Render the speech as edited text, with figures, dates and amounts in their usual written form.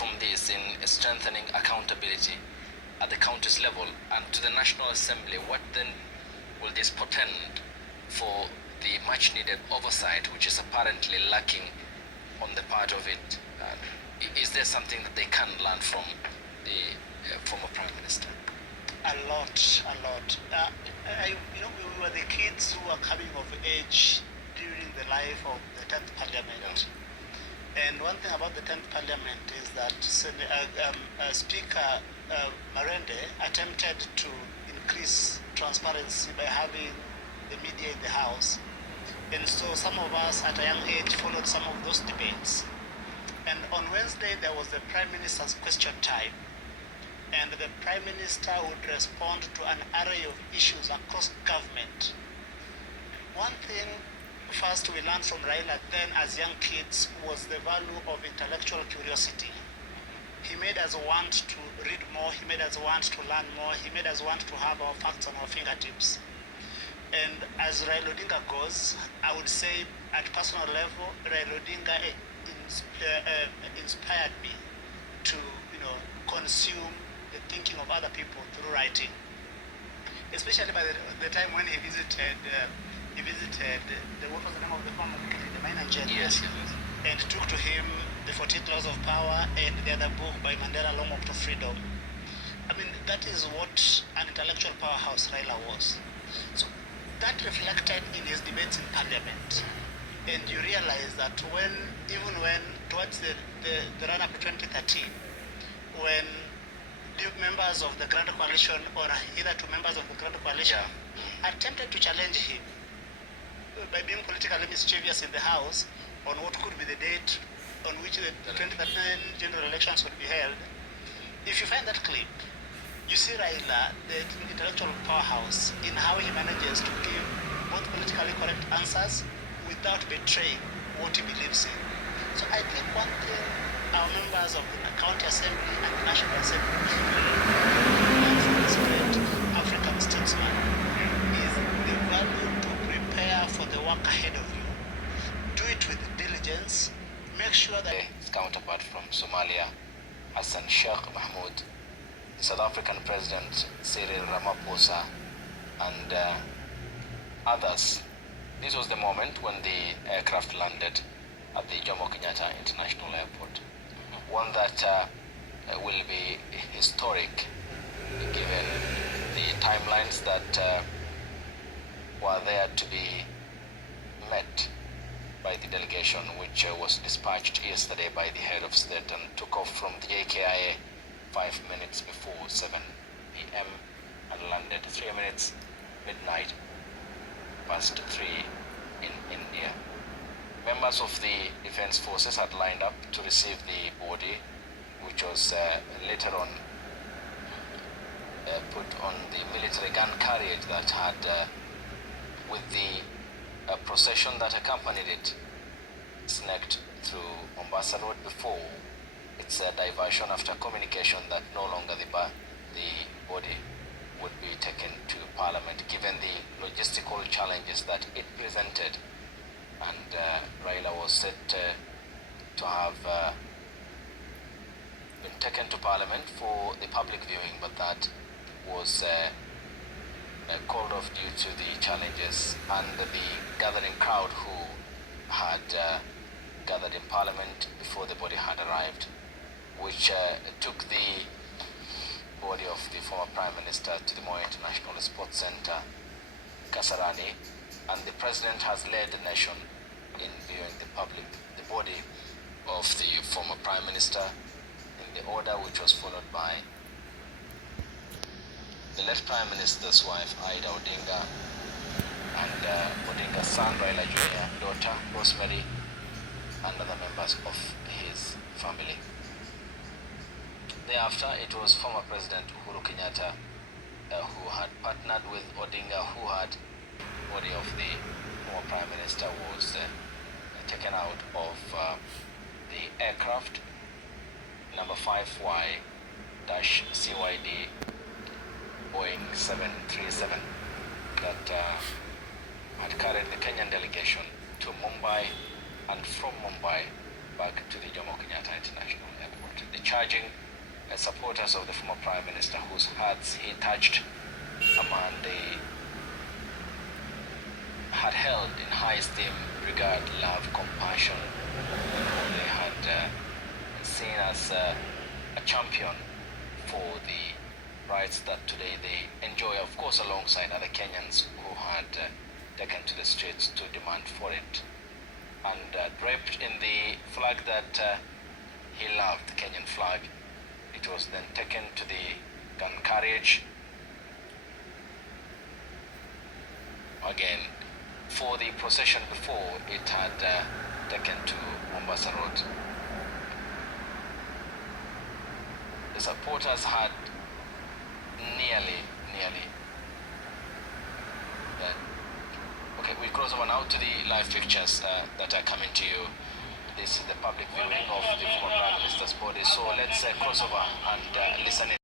from this in strengthening accountability at the counties level and to the National Assembly, what then will this portend for the much needed oversight which is apparently lacking on the part of it? Is there something that they can learn from the former Prime Minister? A lot. We were the kids who were coming of age during the life of the 10th Parliament. And one thing about the 10th Parliament is that Speaker Marende attempted to increase transparency by having the media in the House. And so some of us at a young age followed some of those debates. And on Wednesday, there was the Prime Minister's question time. And the Prime Minister would respond to an array of issues across government. One thing first we learned from Raila then as young kids was the value of intellectual curiosity. He made us want to read more, he made us want to learn more, he made us want to have our facts on our fingertips. And as Raila Odinga goes, I would say at personal level, Raila Odinga inspired me to consume the thinking of other people through writing. Especially by the time when he visited what was the name of the farm? The mine and Yes. And took to him the 14 Laws of Power and the other book by Mandela, Long Walk to Freedom. I mean, that is what an intellectual powerhouse Raila was. So that reflected in his debates in Parliament. And you realize that even when towards the run-up to 2013, when members of the Grand Coalition or either two members of the Grand Coalition attempted to challenge him by being politically mischievous in the House on what could be the date on which the 2013 general elections would be held. If you find that clip, you see Raila, the intellectual powerhouse, in how he manages to give both politically correct answers without betraying what he believes in. So I think one thing our members of the County Assembly and the National Assembly learn from this great African statesman is the value to prepare for the work ahead of you. Do it with diligence. Make sure that his counterpart from Somalia, Hassan Sheikh Mahmoud, the South African President Cyril Ramaphosa, and others. This was the moment when the aircraft landed at the Jomo Kenyatta International Airport. One that will be historic given the timelines that were there to be met by the delegation, which was dispatched yesterday by the head of state and took off from the JKIA 5 minutes before 7 p.m. and landed 3 minutes midnight past 3 in India. Members of the defense forces had lined up to receive the body, which was later on put on the military gun carriage that had, with the procession that accompanied it, snagged through Mombasa Road before its diversion after communication that no longer the body would be taken to Parliament, given the logistical challenges that it presented. And Raila was said to have been taken to Parliament for the public viewing, but that was called off due to the challenges and the gathering crowd who had gathered in Parliament before the body had arrived, which took the body of the former Prime Minister to the Moi International Sports Centre, Kasarani, and the President has led the nation in viewing the body of the former Prime Minister in the order which was followed by the late Prime Minister's wife, Ida Odinga, and Odinga's son, Raila Jr., daughter, Rosemary, and other members of his family. Thereafter, it was former President Uhuru Kenyatta who had partnered with Odinga, who had the body of the former Prime Minister was taken out of the aircraft number 5Y-CYD Boeing 737 that had carried the Kenyan delegation to Mumbai and from Mumbai back to the Jomo Kenyatta International Airport. The child charging supporters of the former Prime Minister, whose hearts he touched, and they had held in high esteem, regard, love, compassion, whom they had seen as a champion for the rights that today they enjoy, of course, alongside other Kenyans who had taken to the streets to demand for it. And draped in the flag that he loved, the Kenyan flag, it was then taken to the gun carriage. Again, for the procession before, it had taken to Mombasa Road. The supporters had nearly okay, we cross over now to the live pictures that are coming to you. This is the public viewing of the former Prime Minister's body, so let's cross over and listen in.